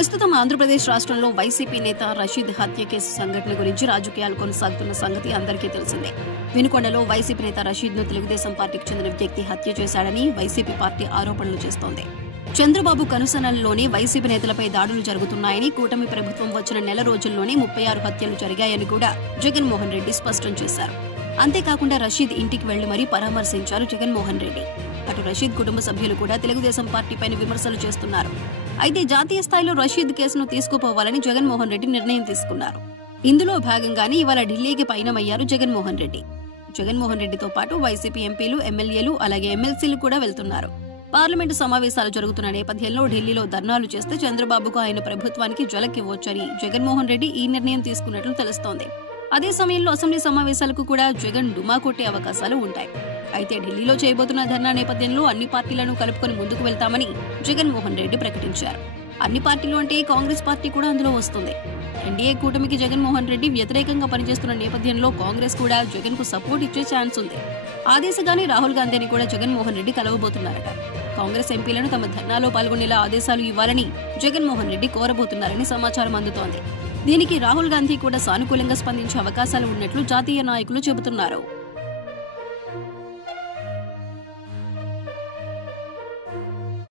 ప్రస్తుతం ఆంధ్రప్రదేశ్ రాష్ట్రంలో వైసీపీ నేత రషీద్ హత్య కేసు సంఘటన గురించి రాజకీయాలు కొనసాగుతున్న సంగతి అందరికీ తెలిసిందే. వినుకొండలో వైసీపీ నేత రషీద్ ను తెలుగుదేశం పార్టీకి చెందిన వ్యక్తి హత్య చేశాడని వైసీపీ పార్టీ ఆరోపణలు చేస్తోంది. చంద్రబాబు కనుసనల్లోనే వైసీపీ నేతలపై దాడులు జరుగుతున్నాయని, కూటమి ప్రభుత్వం వచ్చిన నెల రోజుల్లోనే 36 హత్యలు జరిగాయని కూడా జగన్మోహన్ రెడ్డి స్పష్టం చేశారు. అంతేకాకుండా రషీద్ ఇంటికి వెళ్లి మరీ పరామర్శించారు జగన్మోహన్ రెడ్డి. అటు రషీద్ కుటుంబ సభ్యులు కూడా తెలుగుదేశం పార్టీపైన విమర్శలు చేస్తున్నారు. అయితే జాతీయ స్థాయిలో రషీద్ కేసును తీసుకుపోవాలని జగన్మోహన్ రెడ్డి నిర్ణయం తీసుకున్నారు. ఇందులో భాగంగానే ఇవాళ ఢిల్లీకి పయనమయ్యారు జగన్మోహన్ రెడ్డి. జగన్మోహన్ రెడ్డితో పాటు వైసీపీ ఎంపీలు, ఎమ్మెల్యేలు అలాగే ఎమ్మెల్సీలు కూడా వెళ్తున్నారు. పార్లమెంటు సమావేశాలు జరుగుతున్న నేపథ్యంలో ఢిల్లీలో ధర్నాలు చేస్తే చంద్రబాబుకు ఆయన ప్రభుత్వానికి జలకివ్వొచ్చని జగన్మోహన్ రెడ్డి ఈ నిర్ణయం తీసుకున్నట్లు తెలుస్తోంది. అదే సమయంలో అసెంబ్లీ సమావేశాలకు కూడా జగన్ డుమా కొట్టే అవకాశాలు ఉంటాయి. అయితే ఢిల్లీలో చేయబోతున్న ధర్నా నేపథ్యంలో అన్ని పార్టీలను కలుపుకొని ముందుకు వెళ్తామని జగన్మోహన్ రెడ్డి ప్రకటించారు. అన్ని పార్టీలు అంటే కాంగ్రెస్ పార్టీ కూడా అందులో వస్తుంది. ఎన్డీఏ కూటమికి జగన్మోహన్ రెడ్డి వ్యతిరేకంగా పనిచేస్తున్న నేపథ్యంలో కాంగ్రెస్ కూడా జగన్ కు సపోర్ట్ ఇచ్చే ఛాన్స్ ఉంది. ఆ దిశగానే రాహుల్ గాంధీని కూడా జగన్మోహన్ రెడ్డి కలవబోతున్నారట. కాంగ్రెస్ ఎంపీలను తమ ధర్నాలో పాల్గొనేలా ఆదేశాలు ఇవ్వాలని జగన్మోహన్ రెడ్డి కోరబోతున్నారని సమాచారం అందుతోంది. దీనికి రాహుల్ గాంధీ కూడా సానుకూలంగా స్పందించే అవకాశాలు ఉన్నట్లు జాతీయ నాయకులు చెబుతున్నారు.